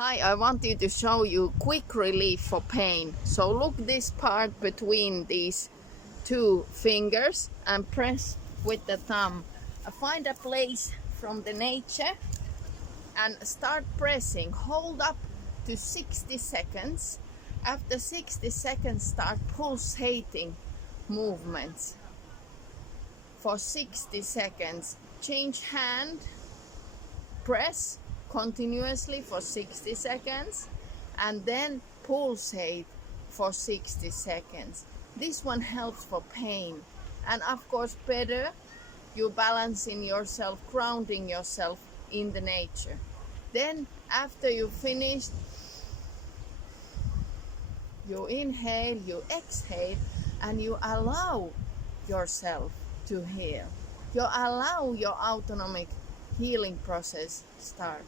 Hi, I wanted to show you quick relief for pain. So look this part between these two fingers and press with the thumb. Find a place from the nature and start pressing. Hold up to 60 seconds. After 60 seconds, start pulsating movements. For 60 seconds, change hand, press continuously for 60 seconds and then pulsate for 60 seconds. This one helps for pain, and of course better you balancing yourself, grounding yourself in the nature. Then after you finish, you inhale, you exhale, and you allow yourself to heal. You allow your autonomic healing process start.